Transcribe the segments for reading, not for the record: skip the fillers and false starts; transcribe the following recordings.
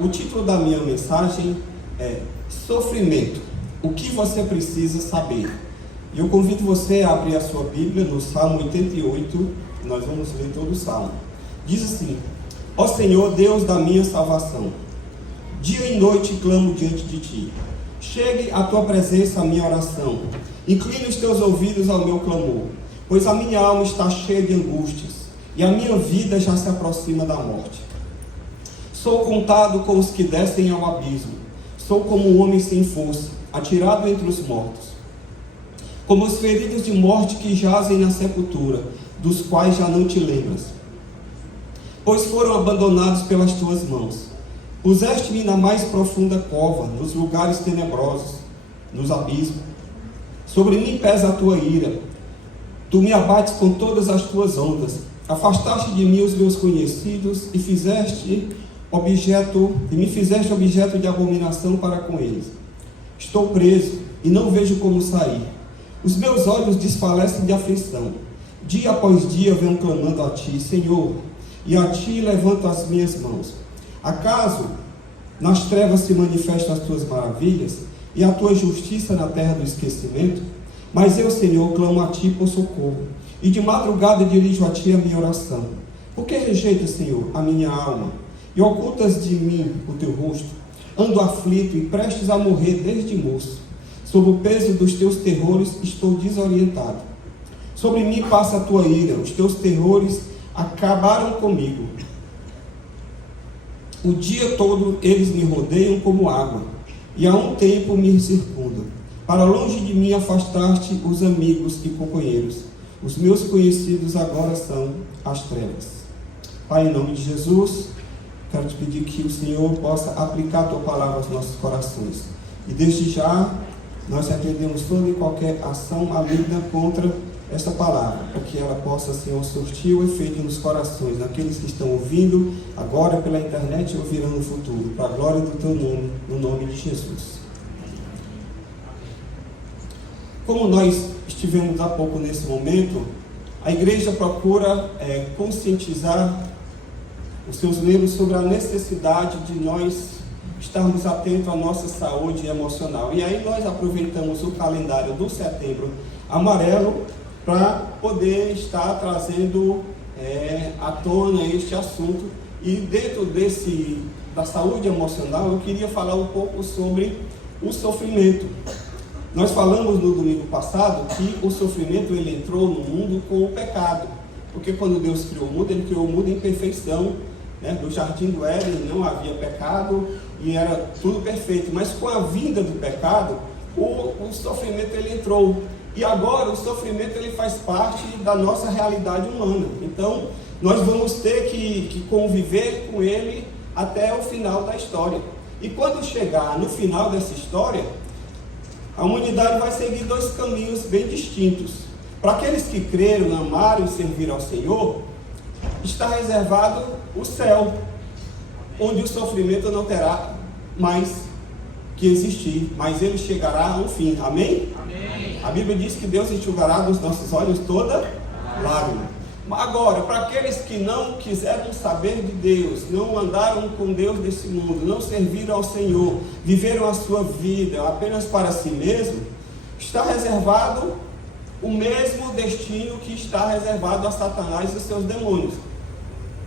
O título da minha mensagem é Sofrimento, o que você precisa saber. E eu convido você a abrir a sua Bíblia no Salmo 88, nós vamos ler todo o Salmo. Diz assim: Ó Senhor, Deus da minha salvação, dia e noite clamo diante de Ti. Chegue à Tua presença a minha oração, incline os Teus ouvidos ao meu clamor, pois a minha alma está cheia de angústias, e a minha vida já se aproxima da morte. Sou contado com os que descem ao abismo, sou como um homem sem força, atirado entre os mortos, como os feridos de morte que jazem na sepultura, dos quais já não te lembras, pois foram abandonados pelas tuas mãos. Puseste-me na mais profunda cova, nos lugares tenebrosos, nos abismos. Sobre mim pesa a tua ira, tu me abates com todas as tuas ondas. Afastaste de mim os meus conhecidos e me fizeste objeto de abominação para com eles. Estou preso e não vejo como sair. Os meus olhos desfalecem de aflição. Dia após dia venho clamando a Ti, Senhor, e a Ti levanto as minhas mãos. Acaso nas trevas se manifestam as Tuas maravilhas e a Tua justiça na terra do esquecimento? Mas eu, Senhor, clamo a Ti por socorro, e de madrugada dirijo a Ti a minha oração. Por que rejeitas, Senhor, a minha alma, e ocultas de mim o Teu rosto? Ando aflito e prestes a morrer desde moço. Sob o peso dos Teus terrores estou desorientado. Sobre mim passa a Tua ira, os Teus terrores acabaram comigo. O dia todo eles me rodeiam como água, e a um tempo me circundam. Para longe de mim afastaste os amigos e companheiros. Os meus conhecidos agora são as trevas. Pai, em nome de Jesus, quero te pedir que o Senhor possa aplicar a Tua palavra aos nossos corações. E desde já, nós repreendemos toda e qualquer ação maligna contra esta palavra, para que ela possa, Senhor, surtir o efeito nos corações, daqueles que estão ouvindo agora pela internet e ouvirão no futuro, para a glória do Teu nome, no nome de Jesus. Como nós estivemos há pouco nesse momento, a igreja procura conscientizar os seus membros sobre a necessidade de nós estarmos atentos à nossa saúde emocional. E aí nós aproveitamos o calendário do Setembro Amarelo para poder estar trazendo à tona este assunto. E dentro da saúde emocional, eu queria falar um pouco sobre o sofrimento. Nós falamos no domingo passado que o sofrimento ele entrou no mundo com o pecado, porque quando Deus criou o mundo, Ele criou o mundo em perfeição, né? No jardim do Éden não havia pecado e era tudo perfeito, mas com a vinda do pecado, o sofrimento ele entrou, e agora o sofrimento ele faz parte da nossa realidade humana. Então nós vamos ter que conviver com ele até o final da história, e quando chegar no final dessa história, a humanidade vai seguir dois caminhos bem distintos. Para aqueles que creram, amaram e serviram ao Senhor, está reservado o céu, onde o sofrimento não terá mais que existir, mas ele chegará a um fim. Amém? Amém. A Bíblia diz que Deus enxugará dos nossos olhos toda lágrima. Agora, para aqueles que não quiseram saber de Deus, não andaram com Deus desse mundo, não serviram ao Senhor, viveram a sua vida apenas para si mesmo, está reservado o mesmo destino que está reservado a Satanás e seus demônios.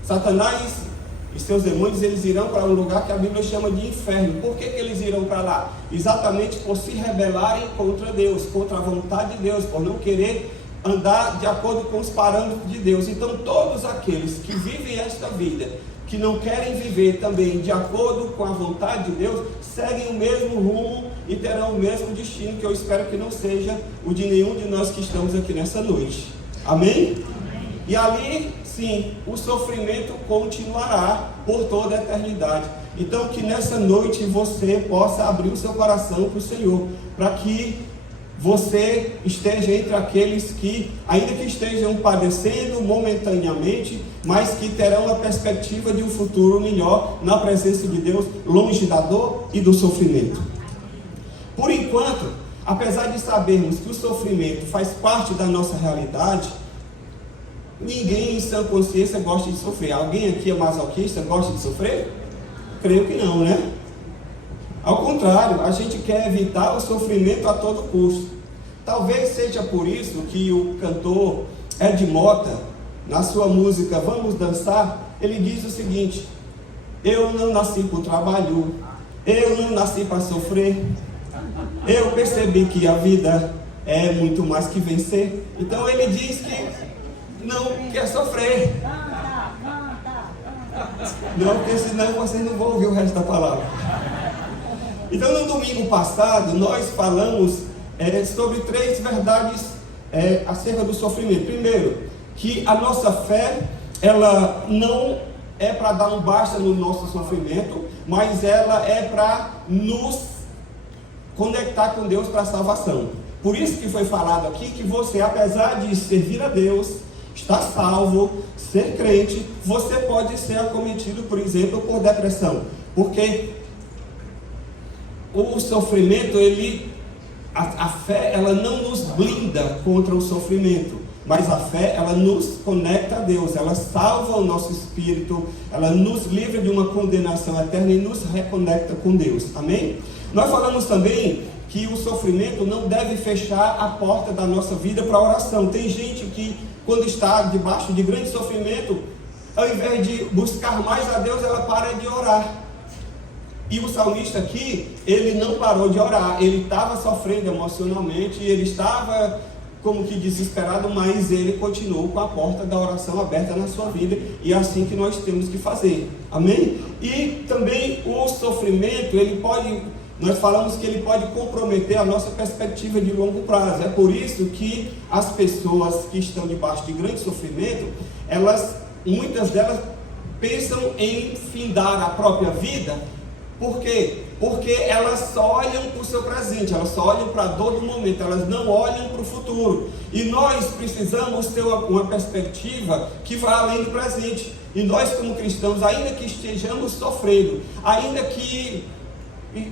Satanás e seus demônios, eles irão para um lugar que a Bíblia chama de inferno. Por que eles irão para lá? Exatamente por se rebelarem contra Deus, contra a vontade de Deus, por não querer andar de acordo com os parâmetros de Deus. Então todos aqueles que vivem esta vida, que não querem viver também de acordo com a vontade de Deus, seguem o mesmo rumo e terão o mesmo destino, que eu espero que não seja o de nenhum de nós que estamos aqui nessa noite. Amém? Amém. E ali, sim, o sofrimento continuará por toda a eternidade. Então que nessa noite você possa abrir o seu coração para o Senhor, para que você esteja entre aqueles que, ainda que estejam padecendo momentaneamente, mas que terão a perspectiva de um futuro melhor na presença de Deus, longe da dor e do sofrimento. Por enquanto, apesar de sabermos que o sofrimento faz parte da nossa realidade, ninguém em sã consciência gosta de sofrer. Alguém aqui é masoquista, gosta de sofrer? Creio que não, né? Ao contrário, a gente quer evitar o sofrimento a todo custo. Talvez seja por isso que o cantor Ed Mota, na sua música Vamos Dançar, ele diz o seguinte: eu não nasci por trabalho, eu não nasci para sofrer, eu percebi que a vida é muito mais que vencer. Então ele diz que não quer sofrer. Não, porque senão vocês não vão ouvir o resto da palavra. Então, no domingo passado, nós falamos sobre 3 verdades acerca do sofrimento. Primeiro, que a nossa fé, ela não é para dar um basta no nosso sofrimento, mas ela é para nos conectar com Deus para a salvação. Por isso que foi falado aqui que você, apesar de servir a Deus, estar salvo, ser crente, você pode ser acometido, por exemplo, por depressão. Porque o sofrimento, a fé, ela não nos blinda contra o sofrimento, mas a fé, ela nos conecta a Deus, ela salva o nosso espírito, ela nos livra de uma condenação eterna e nos reconecta com Deus, amém? Nós falamos também que o sofrimento não deve fechar a porta da nossa vida para a oração. Tem gente que, quando está debaixo de grande sofrimento, ao invés de buscar mais a Deus, ela para de orar. E o salmista aqui, ele não parou de orar, ele estava sofrendo emocionalmente, ele estava como que desesperado, mas ele continuou com a porta da oração aberta na sua vida, e é assim que nós temos que fazer, amém? E também o sofrimento, nós falamos que ele pode comprometer a nossa perspectiva de longo prazo. É por isso que as pessoas que estão debaixo de grande sofrimento, muitas delas pensam em findar a própria vida. Por quê? Porque elas só olham para o seu presente, elas só olham para a dor do momento, elas não olham para o futuro. E nós precisamos ter uma perspectiva que vai além do presente. E nós, como cristãos, ainda que estejamos sofrendo, ainda que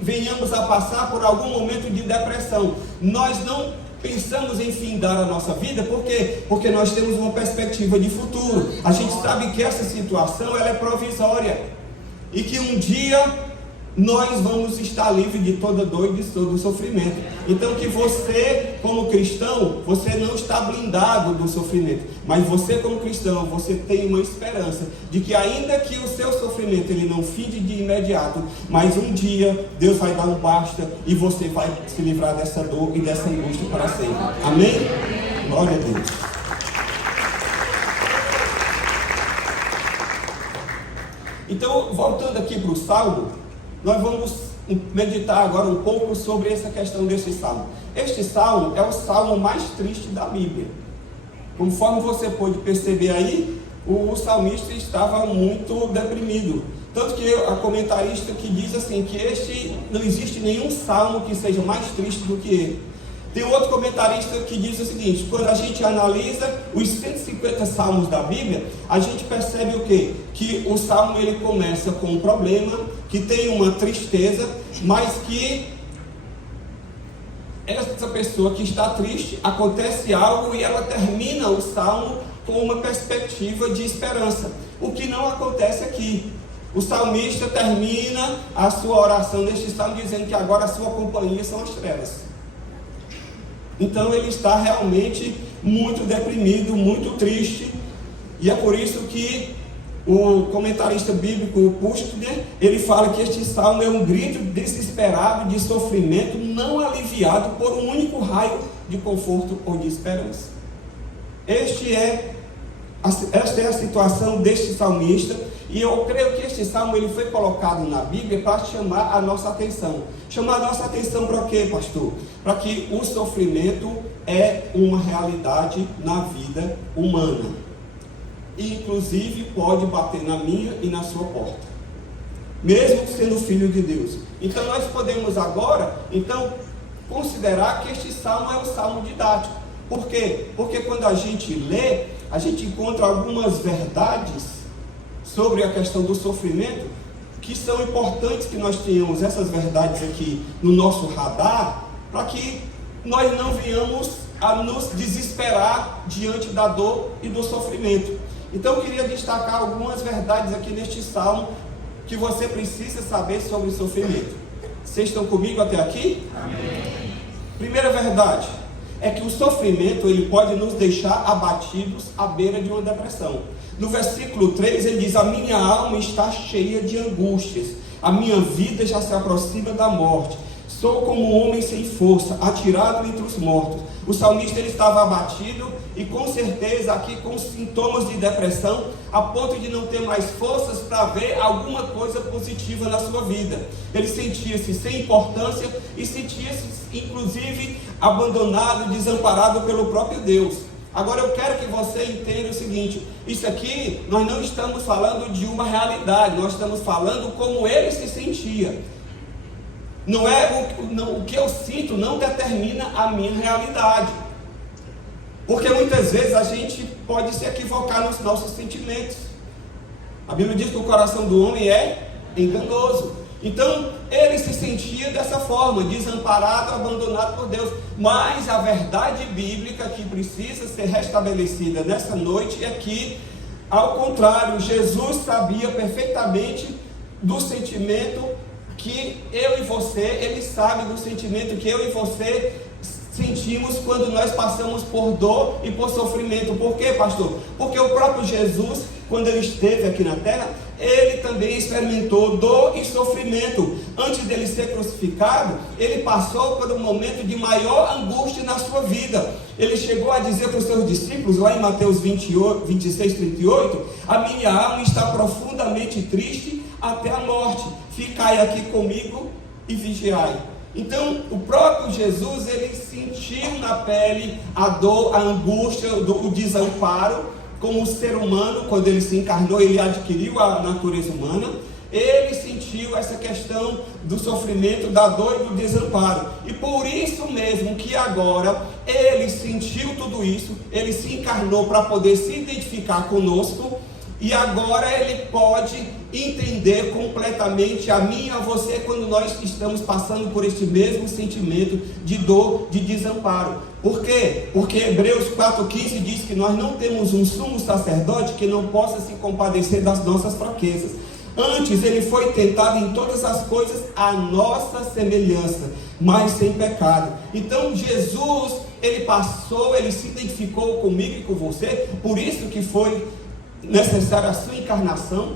venhamos a passar por algum momento de depressão, nós não pensamos em findar a nossa vida. Por quê? Porque nós temos uma perspectiva de futuro. A gente sabe que essa situação ela é provisória e que um dia nós vamos estar livres de toda dor e de todo sofrimento. Então que você, como cristão, você não está blindado do sofrimento, mas você, como cristão, você tem uma esperança de que ainda que o seu sofrimento ele não finde de imediato, mas um dia Deus vai dar um basta e você vai se livrar dessa dor e dessa angústia para sempre. Amém? Glória a Deus. Então, voltando aqui para o Salmo, nós vamos meditar agora um pouco sobre essa questão desse salmo. Este salmo é o salmo mais triste da Bíblia. Conforme você pode perceber aí, o salmista estava muito deprimido. Tanto que a comentarista que diz assim, que não existe nenhum salmo que seja mais triste do que ele. Tem outro comentarista que diz o seguinte: quando a gente analisa os 150 salmos da Bíblia, a gente percebe o quê? Que o salmo ele começa com um problema, que tem uma tristeza, mas que essa pessoa que está triste, acontece algo e ela termina o salmo com uma perspectiva de esperança. O que não acontece aqui. O salmista termina a sua oração neste salmo dizendo que agora a sua companhia são as trevas. Então ele está realmente muito deprimido, muito triste, e é por isso que o comentarista bíblico Pustner, ele fala que este salmo é um grito desesperado de sofrimento não aliviado por um único raio de conforto ou de esperança. Esta é a situação deste salmista, e eu creio que este salmo ele foi colocado na Bíblia para chamar a nossa atenção. Chamar a nossa atenção para quê, pastor? Para que o sofrimento é uma realidade na vida humana. E inclusive pode bater na minha e na sua porta. Mesmo sendo filho de Deus. Então nós podemos agora, considerar que este salmo é um salmo didático. Por quê? Porque quando a gente lê, a gente encontra algumas verdades sobre a questão do sofrimento, que são importantes que nós tenhamos essas verdades aqui no nosso radar, para que nós não venhamos a nos desesperar diante da dor e do sofrimento. Então eu queria destacar algumas verdades aqui neste salmo, que você precisa saber sobre o sofrimento. Vocês estão comigo até aqui? Amém. Primeira verdade é que o sofrimento ele pode nos deixar abatidos à beira de uma depressão. No versículo 3 ele diz: a minha alma está cheia de angústias, a minha vida já se aproxima da morte, sou como um homem sem força, atirado entre os mortos. O salmista ele estava abatido e com certeza aqui com sintomas de depressão, a ponto de não ter mais forças para ver alguma coisa positiva na sua vida. Ele sentia-se sem importância e sentia-se inclusive abandonado, desamparado pelo próprio Deus. Agora eu quero que você entenda o seguinte: isso aqui nós não estamos falando de uma realidade, nós estamos falando como ele se sentia. Não é o que eu sinto não determina a minha realidade, porque muitas vezes a gente pode se equivocar nos nossos sentimentos. A Bíblia diz que o coração do homem é enganoso. Então ele se sentia dessa forma, desamparado, abandonado por Deus. Mas a verdade bíblica que precisa ser restabelecida nessa noite é que, ao contrário, Jesus sabia perfeitamente do sentimento que eu e você, ele sabe do sentimento que eu e você sentimos quando nós passamos por dor e por sofrimento. Por quê, pastor? Porque o próprio Jesus, quando ele esteve aqui na terra, ele também experimentou dor e sofrimento. Antes dele ser crucificado, ele passou por um momento de maior angústia na sua vida. Ele chegou a dizer para os seus discípulos, lá em Mateus 26, 38, a minha alma está profundamente triste até a morte, ficai aqui comigo e vigiai. Então o próprio Jesus, ele sentiu na pele a dor, a angústia, o desamparo. Como ser humano, quando ele se encarnou, ele adquiriu a natureza humana. Ele sentiu essa questão do sofrimento, da dor e do desamparo. E por isso mesmo que agora ele sentiu tudo isso, ele se encarnou para poder se identificar conosco. E agora ele pode entender completamente a mim e a você quando nós estamos passando por este mesmo sentimento de dor, de desamparo. Por quê? Porque Hebreus 4,15 diz que nós não temos um sumo sacerdote que não possa se compadecer das nossas fraquezas. Antes ele foi tentado em todas as coisas à nossa semelhança, mas sem pecado. Então Jesus, ele passou, ele se identificou comigo e com você. Por isso que foi necessária a sua encarnação,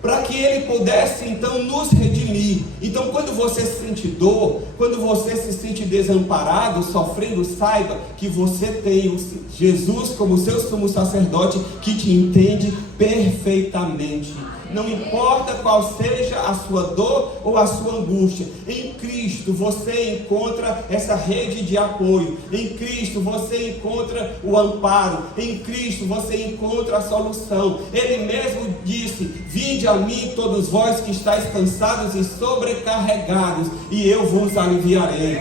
para que ele pudesse então nos redimir. Então quando você sente dor, quando você se sente desamparado, sofrendo, saiba que você tem o Jesus como seu sumo sacerdote, que te entende perfeitamente. Não importa qual seja a sua dor ou a sua angústia, em Cristo você encontra essa rede de apoio, em Cristo você encontra o amparo, em Cristo você encontra a solução. Ele mesmo disse: vinde a mim todos vós que estáis cansados e sobrecarregados, e eu vos aliviarei.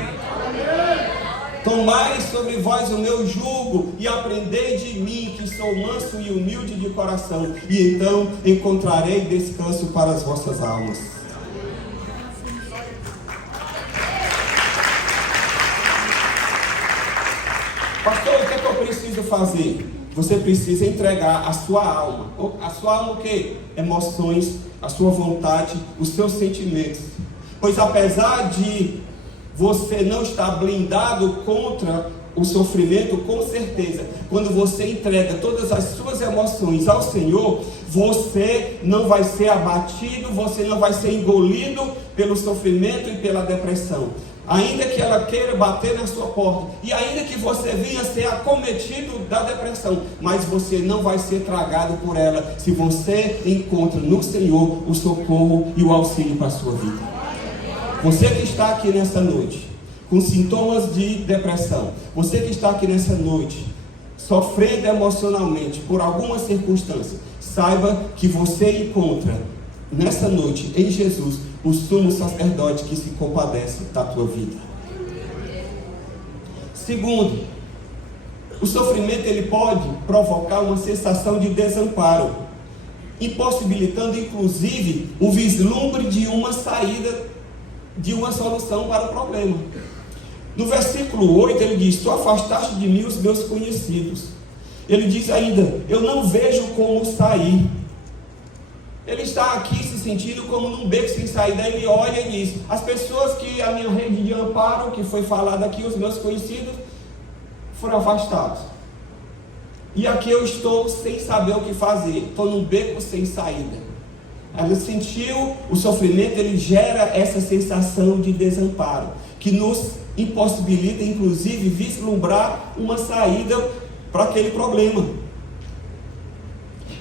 Tomai sobre vós o meu jugo e aprendei de mim, que sou manso e humilde de coração, e então encontrarei descanso para as vossas almas. Pastor, o que é que eu preciso fazer? Você precisa entregar a sua alma. A sua alma o quê? Emoções, a sua vontade, os seus sentimentos. Pois apesar de você não está blindado contra o sofrimento, com certeza, quando você entrega todas as suas emoções ao Senhor, você não vai ser abatido, você não vai ser engolido pelo sofrimento e pela depressão. Ainda que ela queira bater na sua porta, e ainda que você venha ser acometido da depressão, mas você não vai ser tragado por ela, se você encontra no Senhor o socorro e o auxílio para a sua vida. Você que está aqui nessa noite com sintomas de depressão, você que está aqui nessa noite sofrendo emocionalmente por alguma circunstância, saiba que você encontra nessa noite em Jesus o sumo sacerdote que se compadece da tua vida. Segundo, o sofrimento ele pode provocar uma sensação de desamparo, impossibilitando inclusive o vislumbre de uma saída, de uma solução para o problema. No versículo 8 ele diz: tu afastaste de mim os meus conhecidos. Ele diz ainda: eu não vejo como sair. Ele está aqui se sentindo como num beco sem saída. Ele olha e diz: as pessoas que a minha rede de amparo, que foi falada aqui, os meus conhecidos, foram afastados. E aqui eu estou sem saber o que fazer. Estou num beco sem saída. Ele sentiu o sofrimento, ele gera essa sensação de desamparo, que nos impossibilita, inclusive, vislumbrar uma saída para aquele problema.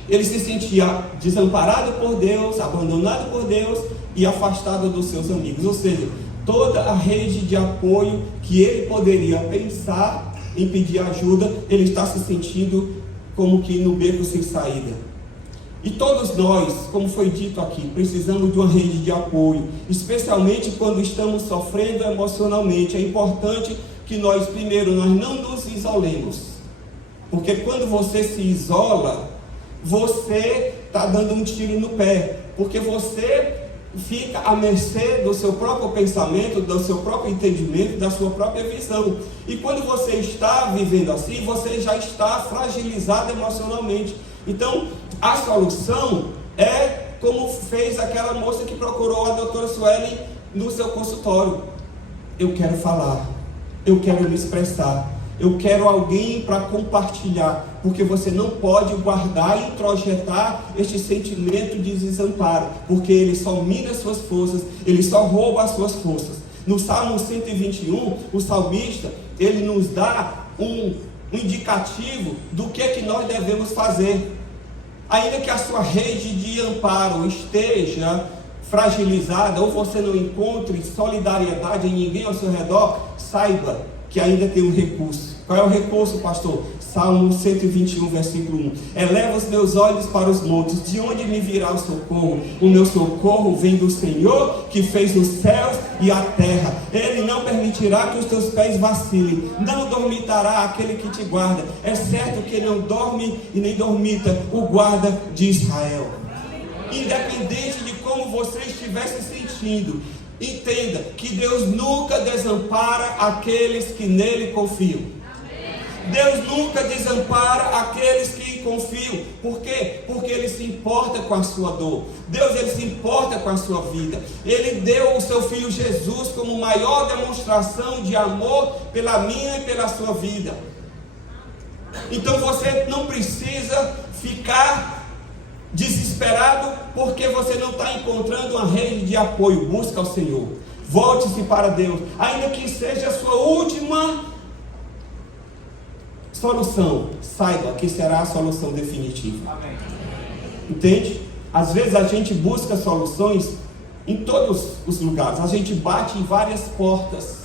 Ele se sentia desamparado por Deus, abandonado por Deus e afastado dos seus amigos. Ou seja, toda a rede de apoio que ele poderia pensar em pedir ajuda, ele está se sentindo como que no beco sem saída. E todos nós, como foi dito aqui, precisamos de uma rede de apoio, especialmente quando estamos sofrendo emocionalmente. É importante que nós, primeiro, nós não nos isolemos, porque quando você se isola, você está dando um tiro no pé, porque você fica à mercê do seu próprio pensamento, do seu próprio entendimento, da sua própria visão. E quando você está vivendo assim, você já está fragilizado emocionalmente. Então, a solução é como fez aquela moça que procurou a doutora Sueli no seu consultório. Eu quero falar, eu quero me expressar, eu quero alguém para compartilhar, porque você não pode guardar e introjetar este sentimento de desamparo, porque ele só mina as suas forças, ele só rouba as suas forças. No Salmo 121, o salmista, ele nos dá um indicativo do que nós devemos fazer. Ainda que a sua rede de amparo esteja fragilizada, ou você não encontre solidariedade em ninguém ao seu redor, saiba que ainda tem um recurso. Qual é o recurso, pastor? Salmo 121, versículo 1. Eleva os meus olhos para os montes, de onde me virá o socorro? O meu socorro vem do Senhor, que fez os céus e a terra. Ele não permitirá que os teus pés vacilem, não dormitará aquele que te guarda. É certo que não dorme e nem dormita o guarda de Israel. Independente de como você estiver se sentindo, entenda que Deus nunca desampara aqueles que nele confiam. Deus nunca desampara aqueles que confiam. Por quê? Porque Ele se importa com a sua dor. Deus, Ele se importa com a sua vida. Ele deu o seu Filho Jesus como maior demonstração de amor pela minha e pela sua vida. Então você não precisa ficar desesperado porque você não está encontrando uma rede de apoio. Busca o Senhor. Volte-se para Deus. Ainda que seja a sua última solução, saiba que será a solução definitiva. Amém. Entende? Às vezes a gente busca soluções em todos os lugares, a gente bate em várias portas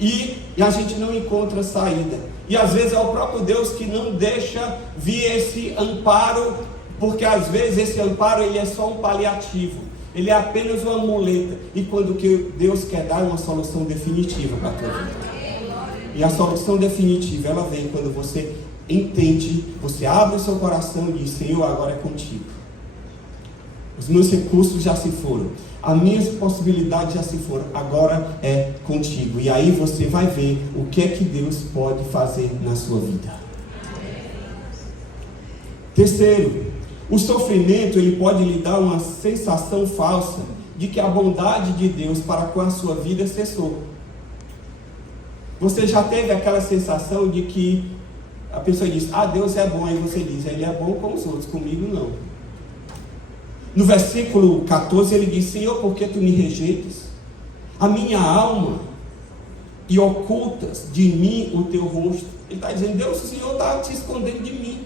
e a gente não encontra saída. E às vezes é o próprio Deus que não deixa vir esse amparo, porque às vezes esse amparo ele é só um paliativo, ele é apenas uma muleta. E quando que Deus quer dar uma solução definitiva para a tua vida. E a solução definitiva, ela vem quando você entende, você abre o seu coração e diz: Senhor, agora é contigo. Os meus recursos já se foram, as minhas possibilidades já se foram, agora é contigo. E aí você vai ver o que é que Deus pode fazer na sua vida. Terceiro, o sofrimento ele pode lhe dar uma sensação falsa de que a bondade de Deus para com a sua vida cessou. Você já teve aquela sensação de que a pessoa diz: ah, Deus é bom, aí você diz: ele é bom com os outros, comigo não. No versículo 14 ele diz: Senhor, por que tu me rejeitas a minha alma e ocultas de mim o teu rosto? Ele está dizendo: Deus, o Senhor está te escondendo de mim.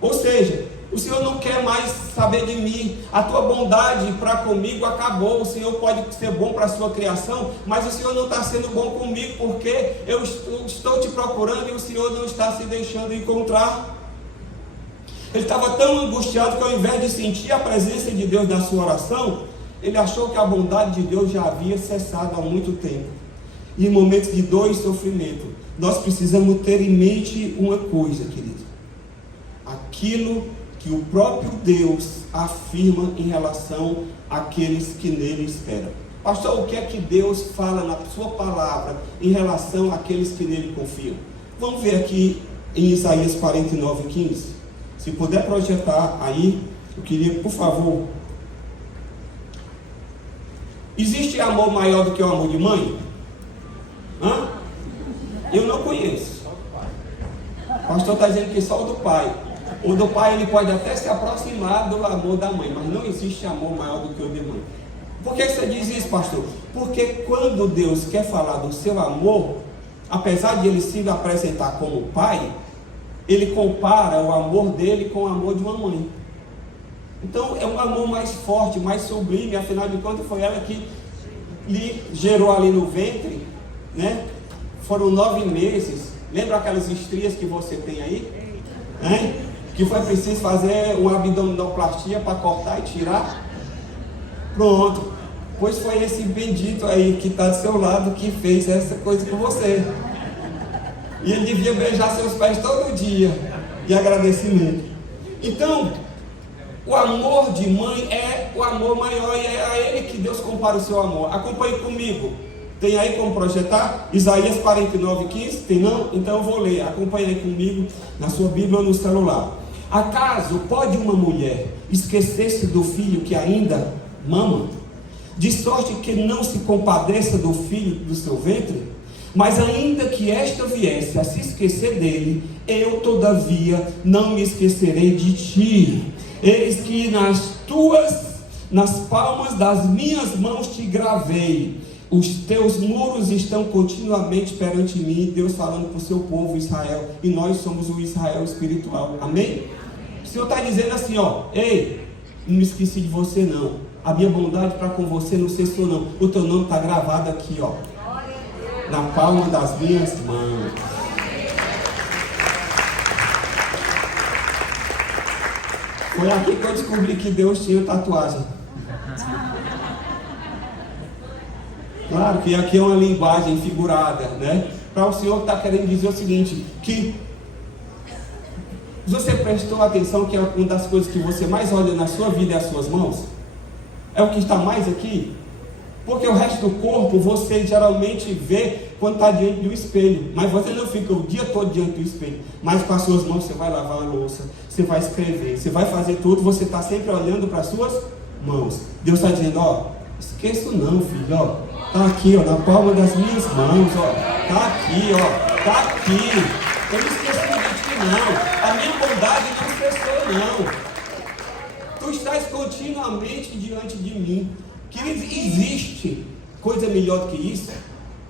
Ou seja, o Senhor não quer mais saber de mim. A tua bondade para comigo acabou. O Senhor pode ser bom para a sua criação, mas o Senhor não está sendo bom comigo, porque eu estou te procurando e o Senhor não está se deixando encontrar. Ele estava tão angustiado que ao invés de sentir a presença de Deus na sua oração, ele achou que a bondade de Deus já havia cessado há muito tempo. E em momentos de dor e sofrimento, nós precisamos ter em mente uma coisa, querido: aquilo que o próprio Deus afirma em relação àqueles que nele esperam. Pastor, o que é que Deus fala na sua palavra em relação àqueles que nele confiam? Vamos ver aqui em Isaías 49:15. Se puder projetar aí, Eu queria, por favor. Existe amor maior do que o amor de mãe? Hã? Eu não conheço. O pastor está dizendo que só o do pai. O do pai ele pode até se aproximar do amor da mãe, mas não existe amor maior do que o de mãe. Por que você diz isso, pastor? Porque quando Deus quer falar do seu amor, apesar de ele se apresentar como pai, ele compara o amor dele com o amor de uma mãe. Então é um amor mais forte, mais sublime. Afinal de contas foi ela que lhe gerou ali no ventre, né? Foram 9 meses. Lembra aquelas estrias que você tem aí? Hein? Que foi preciso fazer uma abdominoplastia para cortar e tirar? Pronto. Pois foi esse bendito aí que está do seu lado que fez essa coisa com você. E ele devia beijar seus pés todo dia de agradecimento. Então, o amor de mãe é o amor maior e é a ele que Deus compara o seu amor. Acompanhe comigo. Tem aí como projetar? Isaías 49:15? Tem não? Então eu vou ler. Acompanhe aí comigo na sua Bíblia ou no celular. Acaso pode uma mulher esquecer-se do filho que ainda mama, de sorte que não se compadeça do filho do seu ventre? Mas ainda que esta viesse a se esquecer dele, eu todavia não me esquecerei de ti. Eis que nas palmas das minhas mãos te gravei. Os teus muros estão continuamente perante mim. Deus falando para o seu povo Israel, e nós somos o Israel espiritual. Amém? O Senhor está dizendo assim, ó: ei, não me esqueci de você não. A minha bondade para com você não cessou não. O teu nome está gravado aqui, ó, na palma das minhas mãos. Foi aqui que eu descobri que Deus tinha tatuagem. Claro que aqui é uma linguagem figurada, né? Para o Senhor está querendo dizer o seguinte, que você prestou atenção que é uma das coisas que você mais olha na sua vida é as suas mãos? É o que está mais aqui? Porque o resto do corpo você geralmente vê quando está diante do espelho, mas você não fica o dia todo diante do espelho. Mas com as suas mãos você vai lavar a louça, você vai escrever, você vai fazer tudo, você está sempre olhando para as suas mãos. Deus está dizendo, ó, esqueça não, filho, ó, está aqui, ó, na palma das minhas mãos, ó, está aqui, ó, está aqui. Eu não esqueci de ti não, a minha bondade não cessou não. Tu estás continuamente diante de mim. Queridos, existe coisa melhor do que isso?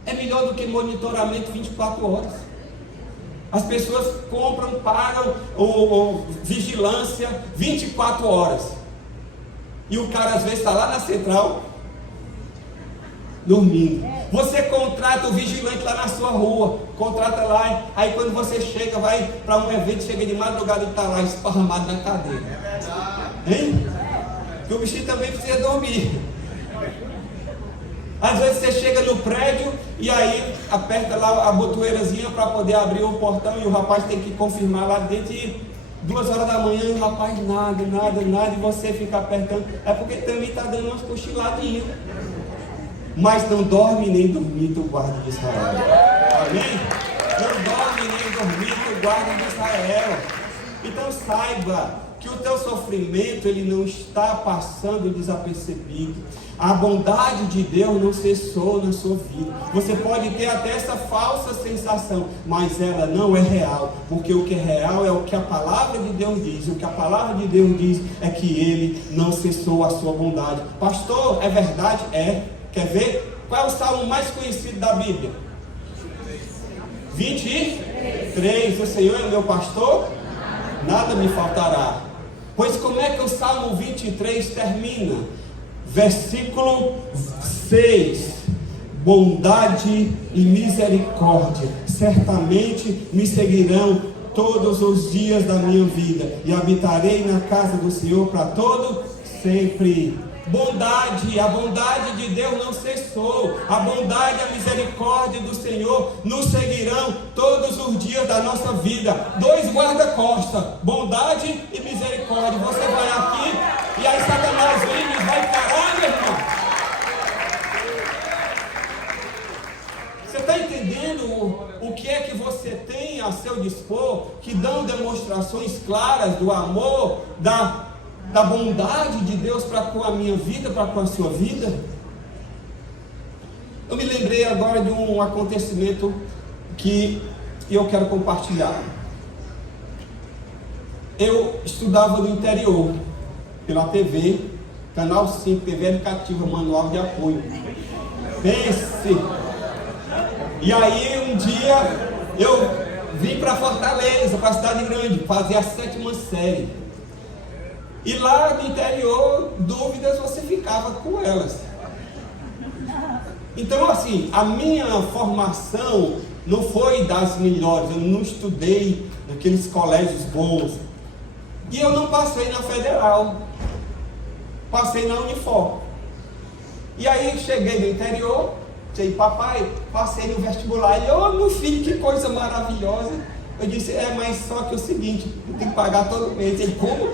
É melhor do que monitoramento 24 horas. As pessoas compram, pagam ou vigilância 24 horas. E o cara às vezes está lá na central dormindo. Você contrata o vigilante lá na sua rua, contrata lá, aí quando você chega, vai para um evento, chega de madrugada e está lá esparramado na cadeira. Hein? Porque o bichinho também precisa dormir. Às vezes você chega no prédio e aí aperta lá a botoeirazinha para poder abrir o portão e o rapaz tem que confirmar lá dentro e 2 horas da manhã e o rapaz nada, e você fica apertando. É porque também está dando umas cochiladinhas. Mas não dorme nem dormir do guarda de Israel. Amém? Não dorme nem dormir do guarda de Israel. Então saiba que o teu sofrimento ele não está passando desapercebido. A bondade de Deus não cessou na sua vida. Você pode ter até essa falsa sensação, mas ela não é real, porque o que é real é o que a palavra de Deus diz. O que a palavra de Deus diz é que Ele não cessou a sua bondade. Pastor, é verdade? É. Quer ver? Qual é o salmo mais conhecido da Bíblia? 23. O Senhor é meu pastor, nada me faltará. Pois como é que o salmo 23 termina? Versículo 6: bondade e misericórdia certamente me seguirão todos os dias da minha vida, e habitarei na casa do Senhor para todo sempre. Bondade, a bondade de Deus não cessou. A bondade e a misericórdia do Senhor nos seguirão todos os dias da nossa vida. 2 guarda-costas, bondade e misericórdia. Você vai aqui e aí Satanás vem e vai parar, meu irmão. Você está entendendo o que é que você tem a seu dispor, que dão demonstrações claras do amor, da bondade de Deus para com a minha vida, para com a sua vida. Eu me lembrei agora de um acontecimento que eu quero compartilhar. Eu estudava no interior, pela TV, Canal 5, TV Educativa, Manual de Apoio. Pense! E aí um dia eu vim para Fortaleza, para a cidade grande, fazer a 7ª série. E lá no interior, dúvidas você ficava com elas. Então assim, a minha formação não foi das melhores, eu não estudei naqueles colégios bons. E eu não passei na Federal, passei na Unifor. E aí cheguei no interior, disse, papai, passei no vestibular. Ele, meu filho, que coisa maravilhosa. Eu disse, mas só que é o seguinte, eu tenho que pagar todo mês. Ele, como?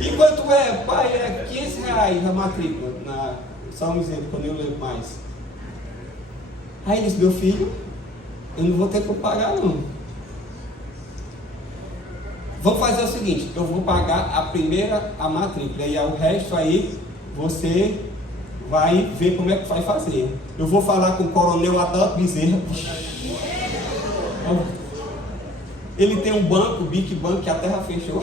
E quanto é? Pai, é R$500 a matrícula. Só um exemplo, quando eu lembro mais. Aí ele disse, meu filho, eu não vou ter como pagar não. Vamos fazer o seguinte, eu vou pagar a matrícula, e o resto aí você vai ver como é que vai fazer. Eu vou falar com o coronel Adalto Bezerra. Ele tem um banco, o Big Bank, que a terra fechou.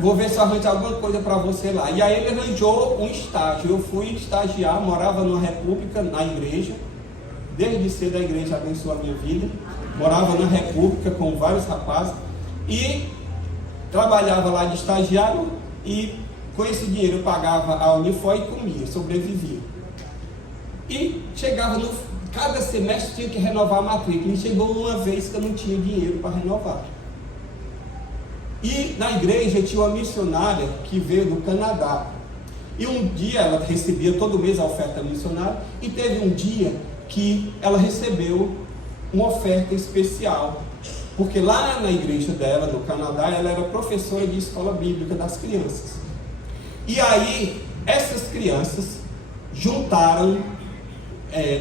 Vou ver se eu arranjo alguma coisa para você lá. E aí ele arranjou um estágio. Eu fui estagiar, morava numa república, na igreja. Desde cedo a igreja abençoou a minha vida. Morava na república com vários rapazes. E trabalhava lá de estagiário. E com esse dinheiro eu pagava a Unifor e comia, sobrevivia. E chegava cada semestre tinha que renovar a matrícula. E chegou uma vez que eu não tinha dinheiro para renovar. E na igreja tinha uma missionária que veio do Canadá. E um dia ela recebia todo mês a oferta missionária. E teve um dia que ela recebeu uma oferta especial. Porque lá na igreja dela, no Canadá, ela era professora de escola bíblica das crianças. E aí, essas crianças juntaram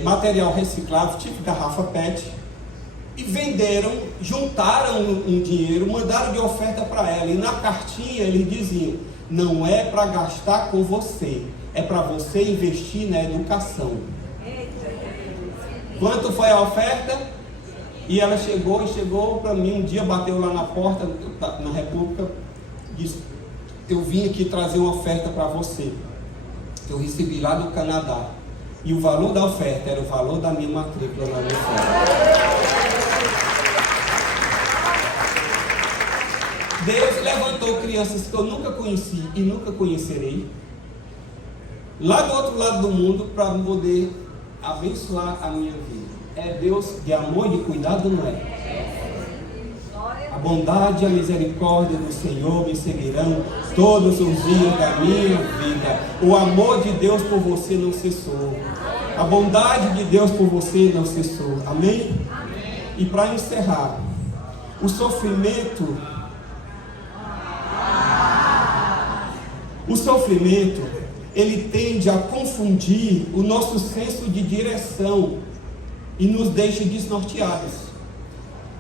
material reciclável, tipo garrafa PET, e venderam, juntaram um dinheiro, mandaram de oferta para ela. E na cartinha eles diziam, não é para gastar com você, é para você investir na educação. Quanto foi a oferta? E ela chegou para mim um dia, bateu lá na porta, na República, disse, eu vim aqui trazer uma oferta para você. Eu recebi lá do Canadá. E o valor da oferta era o valor da minha matrícula na minha escola. Deus levantou crianças que eu nunca conheci e nunca conhecerei, lá do outro lado do mundo, para poder abençoar a minha vida. É Deus de amor e de cuidado, não é? A bondade e a misericórdia do Senhor me seguirão todos os dias da minha vida. O amor de Deus por você não cessou. A bondade de Deus por você não cessou. Amém? E para encerrar, o sofrimento, ele tende a confundir o nosso senso de direção e nos deixa desnorteados.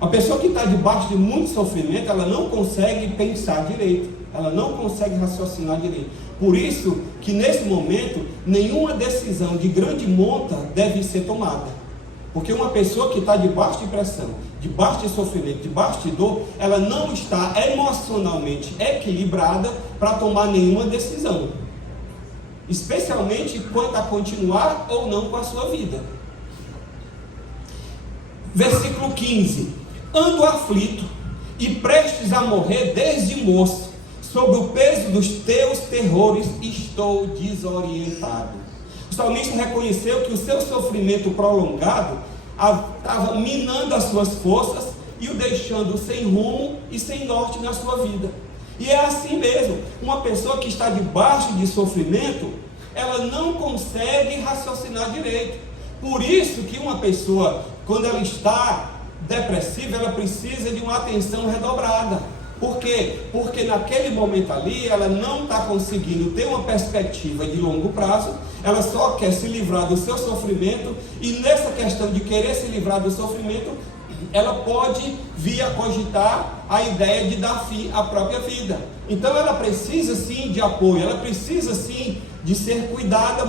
A pessoa que está debaixo de muito sofrimento, ela não consegue pensar direito, ela não consegue raciocinar direito. Por isso que nesse momento, nenhuma decisão de grande monta deve ser tomada. Porque uma pessoa que está debaixo de pressão, debaixo de sofrimento, debaixo de dor, ela não está emocionalmente equilibrada para tomar nenhuma decisão. Especialmente quanto a continuar ou não com a sua vida. Versículo 15. Ando aflito e prestes a morrer desde moço, sob o peso dos teus terrores estou desorientado. O salmista reconheceu que o seu sofrimento prolongado estava minando as suas forças e o deixando sem rumo e sem norte na sua vida. E é assim mesmo, uma pessoa que está debaixo de sofrimento, ela não consegue raciocinar direito. Por isso que uma pessoa, quando ela está depressiva, ela precisa de uma atenção redobrada. Por quê? Porque naquele momento ali, ela não está conseguindo ter uma perspectiva de longo prazo, ela só quer se livrar do seu sofrimento, e nessa questão de querer se livrar do sofrimento, ela pode vir a cogitar a ideia de dar fim à própria vida. Então ela precisa sim de apoio, ela precisa sim de ser cuidada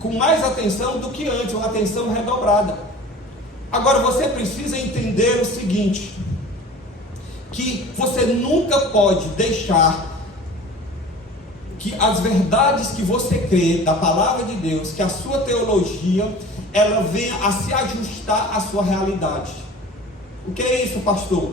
com mais atenção do que antes, uma atenção redobrada. Agora você precisa entender o seguinte, que você nunca pode deixar que as verdades que você crê da palavra de Deus, que a sua teologia, ela venha a se ajustar à sua realidade. O que é isso, pastor?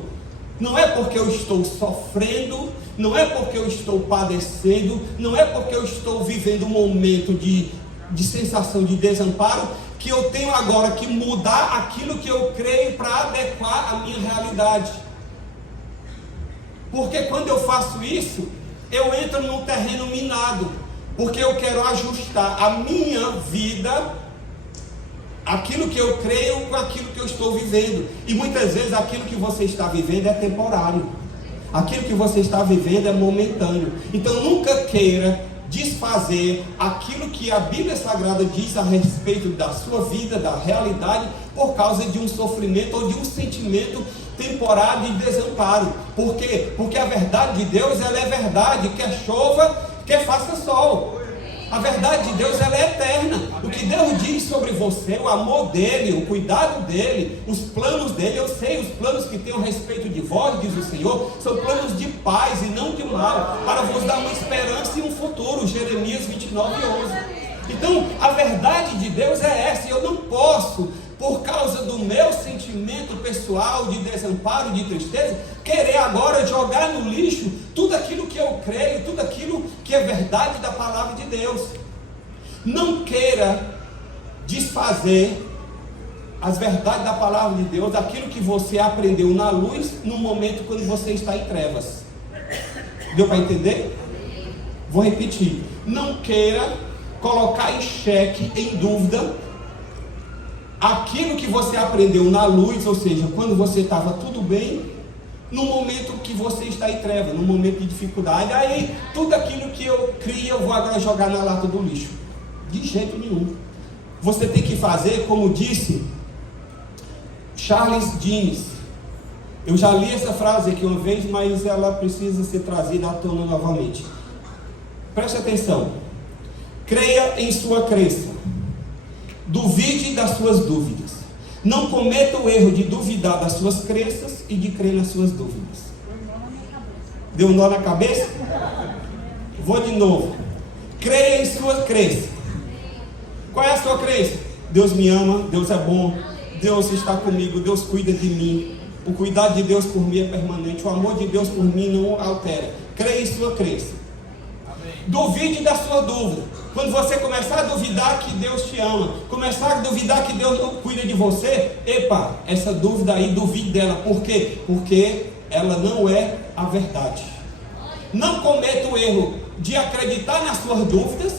Não é porque eu estou sofrendo, não é porque eu estou padecendo, não é porque eu estou vivendo um momento de sensação de desamparo, que eu tenho agora que mudar aquilo que eu creio para adequar a minha realidade. Porque quando eu faço isso, eu entro num terreno minado, porque eu quero ajustar a minha vida, aquilo que eu creio, com aquilo que eu estou vivendo. E muitas vezes aquilo que você está vivendo é temporário, aquilo que você está vivendo é momentâneo. Então nunca queira desfazer aquilo que a Bíblia Sagrada diz a respeito da sua vida, da realidade, por causa de um sofrimento ou de um sentimento temporário de desamparo. Por quê? Porque a verdade de Deus, ela é verdade, quer chova, quer faça sol. A verdade de Deus, ela é eterna. O que Deus diz sobre você, o amor dele, o cuidado dele, os planos dele, eu sei, os planos que tenho a respeito de vós, diz o Senhor, são planos de paz e não de mal, para vos dar uma esperança e um futuro. Jeremias 29:11. Então, a verdade de Deus é essa, e eu não posso, por causa do meu sentimento pessoal de desamparo, de tristeza, querer agora jogar no lixo tudo aquilo que eu creio, tudo aquilo que é verdade da palavra de Deus. Não queira desfazer as verdades da palavra de Deus, aquilo que você aprendeu na luz, no momento quando você está em trevas. Deu para entender? Vou repetir. Não queira colocar em xeque, em dúvida, aquilo que você aprendeu na luz, ou seja, quando você estava tudo bem, no momento que você está em treva, no momento de dificuldade, aí tudo aquilo que eu cria, eu vou agora jogar na lata do lixo. De jeito nenhum. Você tem que fazer, como disse Charles Dickens. Eu já li essa frase aqui uma vez, mas ela precisa ser trazida à tona novamente. Preste atenção. Creia em sua crença. Duvide das suas dúvidas. Não cometa o erro de duvidar das suas crenças e de crer nas suas dúvidas. Deu um nó na cabeça? Vou de novo. Creia em sua crença. Qual é a sua crença? Deus me ama, Deus é bom, Deus está comigo, Deus cuida de mim. O cuidado de Deus por mim é permanente. O amor de Deus por mim não altera. Creia em sua crença. Duvide da sua dúvida. Quando você começar a duvidar que Deus te ama, começar a duvidar que Deus não cuida de você, epa, essa dúvida aí, duvide dela. Por quê? Porque ela não é a verdade. Não cometa o erro de acreditar nas suas dúvidas,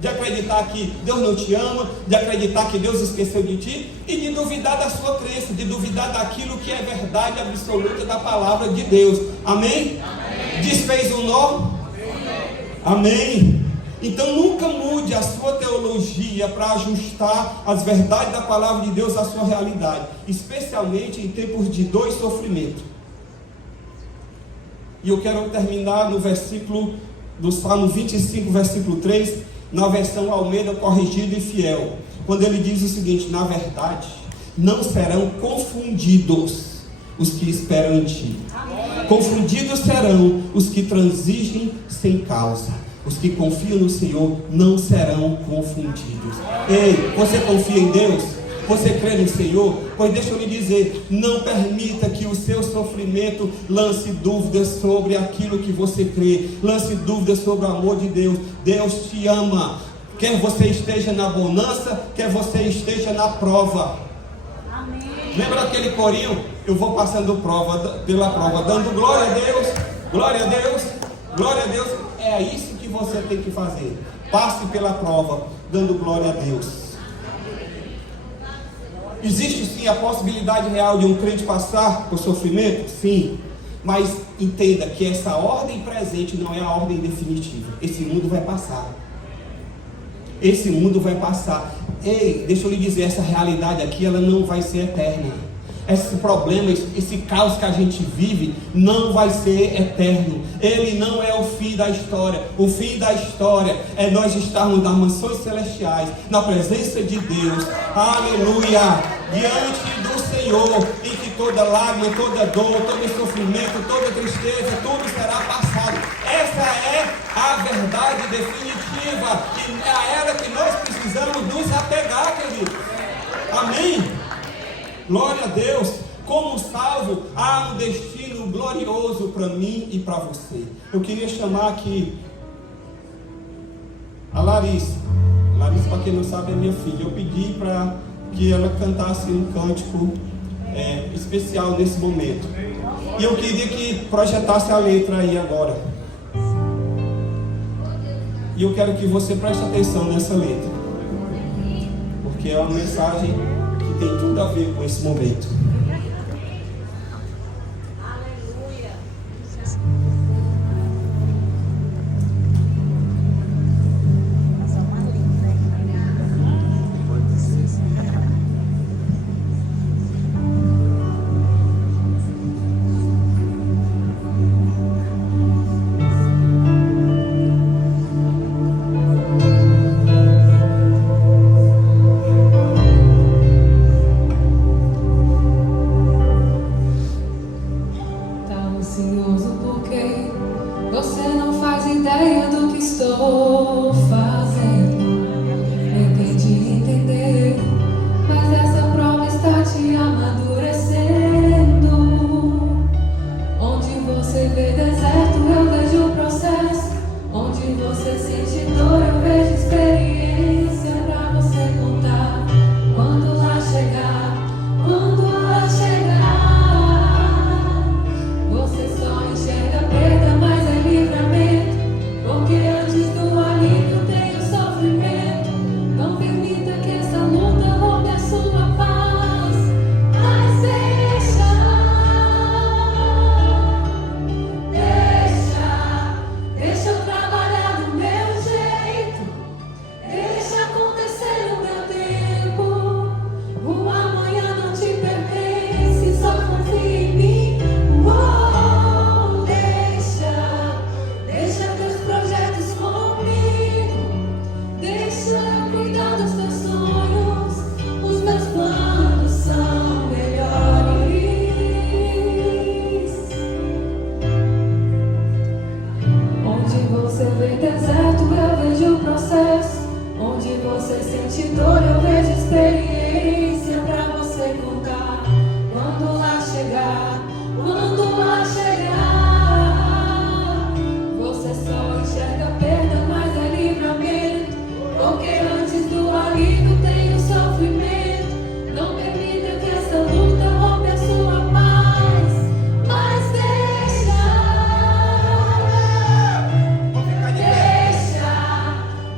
de acreditar que Deus não te ama, de acreditar que Deus esqueceu de ti, e de duvidar da sua crença, de duvidar daquilo que é verdade absoluta da palavra de Deus. Amém? Amém. Desfez um nó? Amém. Então nunca mude a sua teologia para ajustar as verdades da palavra de Deus à sua realidade, especialmente em tempos de dor e sofrimento. E eu quero terminar no versículo do Salmo 25, versículo 3, na versão Almeida corrigida e fiel, quando ele diz o seguinte: na verdade, não serão confundidos os que esperam em ti. Amém. Confundidos serão os que transigem sem causa. Os que confiam no Senhor não serão confundidos. Ei, você confia em Deus? Você crê no Senhor? Pois deixa eu lhe dizer, não permita que o seu sofrimento lance dúvidas sobre aquilo que você crê. Lance dúvidas sobre o amor de Deus. Deus te ama. Quer você esteja na bonança, quer você esteja na prova. Amém. Lembra aquele corinho? Eu vou passando pela prova, dando glória a Deus, glória a Deus, glória a Deus. É isso que você tem que fazer. Passe pela prova, dando glória a Deus. Existe sim a possibilidade real de um crente passar por sofrimento? Sim. Mas entenda que essa ordem presente não é a ordem definitiva. Esse mundo vai passar. Esse mundo vai passar. Ei, deixa eu lhe dizer, essa realidade aqui, ela não vai ser eterna. esse problema, esse caos que a gente vive, não vai ser eterno. Ele não é o fim da história. O fim da história é nós estarmos nas mansões celestiais, na presença de Deus, aleluia, diante do Senhor, em que toda lágrima, toda dor, todo sofrimento, toda tristeza, tudo será passado. Essa é a verdade definitiva, e é a ela que nós precisamos nos apegar, queridos. Amém? Glória a Deus. Como salvo, há um destino glorioso para mim e para você. Eu queria chamar aqui a Larissa. Larissa, para quem não sabe, é minha filha. Eu pedi para que ela cantasse um cântico especial nesse momento. E eu queria que projetasse a letra aí agora. E eu quero que você preste atenção nessa letra, porque é uma mensagem que tem tudo a ver com esse momento.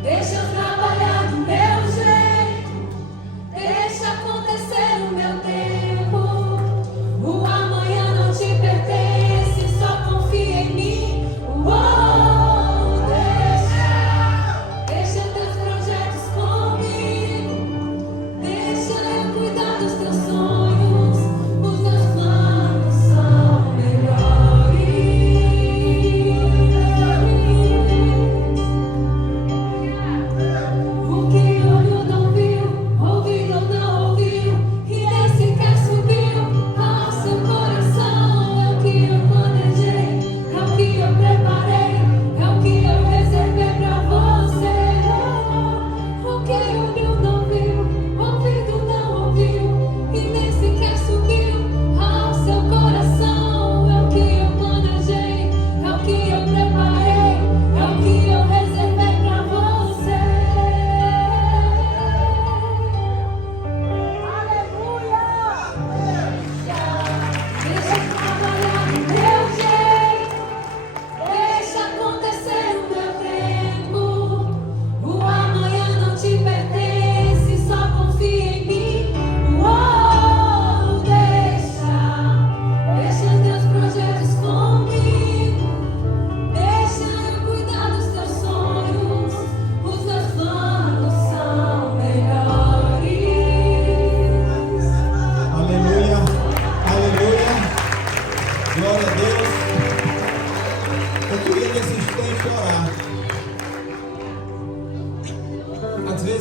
Deixa eu trabalhar do meu jeito.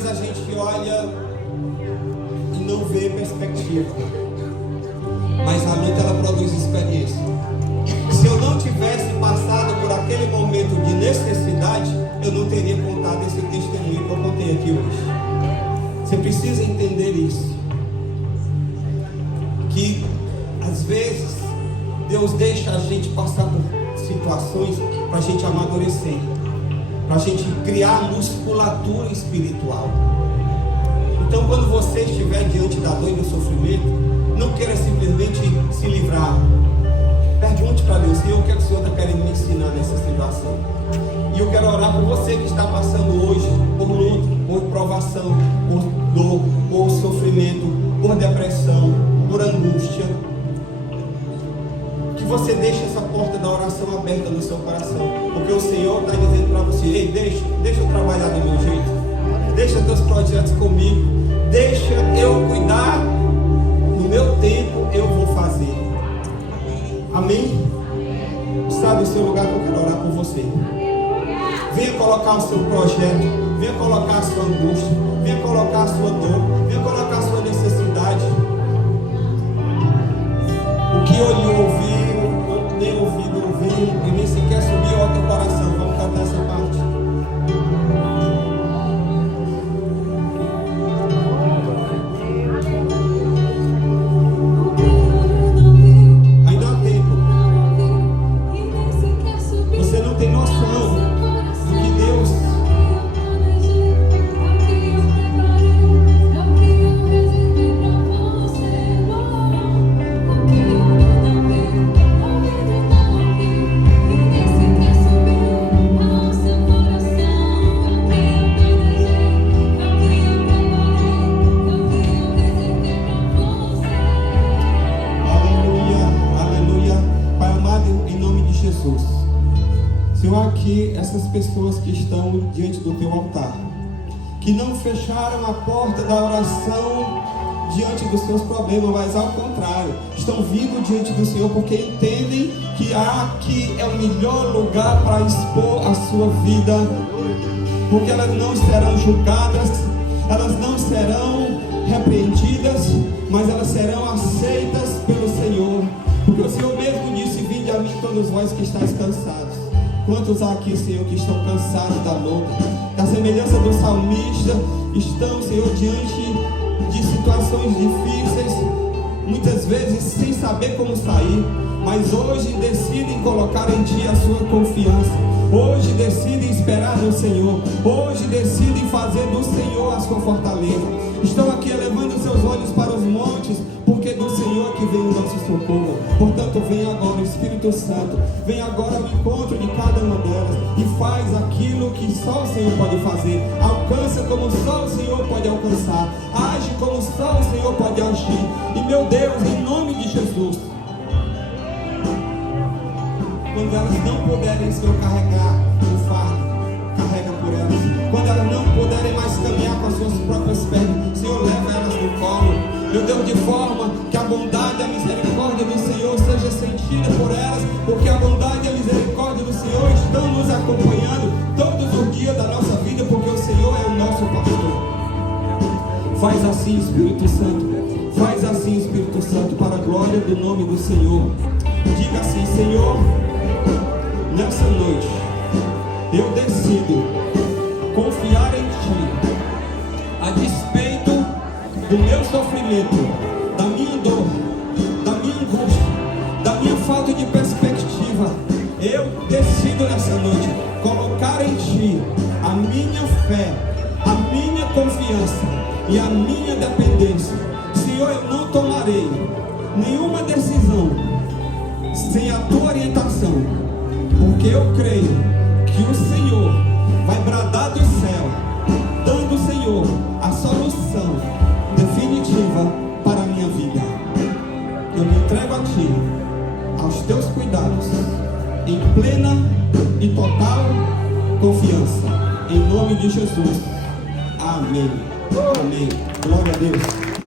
vezes a gente olha e não vê perspectiva, mas a luta ela produz experiência. Se eu não tivesse passado por aquele momento de necessidade, eu não teria contado esse testemunho que eu contei aqui hoje. Você precisa entender isso, que às vezes Deus deixa a gente passar por situações para a gente amadurecer, para a gente criar musculatura espiritual. Então, quando você estiver diante da dor e do sofrimento, não queira simplesmente se livrar. Pergunte para Deus: Senhor, o que é que o Senhor está querendo me ensinar nessa situação? E eu quero orar por você que está passando hoje por luto, por provação, por dor, por sofrimento, por depressão, por angústia. Que você deixe essa porta da oração aberta no seu coração, porque o Senhor está dizendo para você: ei, deixa eu trabalhar do meu jeito, deixa teus projetos comigo, deixa eu cuidar, no meu tempo eu vou fazer. Amém? Sabe o seu lugar que eu quero orar por você. Venha colocar o seu projeto, venha colocar a sua angústia, venha colocar a sua dor, venha colocar a sua necessidade. O que olho ouviu, nem ouvido ouviu, e nem sequer subiu ao teu coração. Vamos cantar essa parte. Ainda há tempo. Você não tem noção do que Deus Senhor, aqui essas pessoas que estão diante do teu altar, que não fecharam a porta da oração diante dos seus problemas, mas ao contrário, estão vindo diante do Senhor porque entendem que aqui é o melhor lugar para expor a sua vida, porque elas não serão julgadas, elas não serão repreendidas, mas elas serão aceitas pelo Senhor, porque o Senhor mesmo disse: vinde a mim todos vós que estáis cansados. Quantos há aqui, Senhor, que estão cansados da luta? Da semelhança do salmista, estão, Senhor, diante de situações difíceis, muitas vezes sem saber como sair, mas hoje decidem colocar em Ti a sua confiança. Hoje decidem esperar no Senhor. Hoje decidem fazer do Senhor a sua fortaleza. Estão aqui elevando seus olhos para os montes, porque do Senhor que vem o nosso socorro. Portanto, vem agora, Espírito Santo, vem agora ao encontro de cada uma delas e faz aquilo que só o Senhor pode fazer. Alcança como só o Senhor pode alcançar. Age como só o Senhor pode agir. E meu Deus, em nome de Jesus, quando elas não puderem, Senhor, carregar o fardo, carrega por elas. Quando elas não puderem mais caminhar com as suas próprias pernas, Senhor, leva elas no colo. Meu Deus, de forma que a bondade e a misericórdia do Senhor seja sentida por elas, porque a bondade e a misericórdia do Senhor estão nos acompanhando todos os dias da nossa vida, porque o Senhor é o nosso pastor. Faz assim, Espírito Santo. Faz assim, Espírito Santo, para a glória do nome do Senhor. Diga assim: Senhor, nessa noite eu decido confiar em Ti, a despeito do meu sofrimento, da minha dor, da minha angústia, da minha falta de perspectiva. Eu decido nessa noite colocar em Ti a minha fé, a minha confiança e a minha dependência. Senhor, eu não tomarei nenhuma decisão sem a Tua orientação, porque eu creio que o Senhor vai bradar do céu, dando, Senhor, a solução definitiva para a minha vida. Eu me entrego a Ti, aos Teus cuidados, em plena e total confiança, em nome de Jesus. Amém. Amém. Glória a Deus.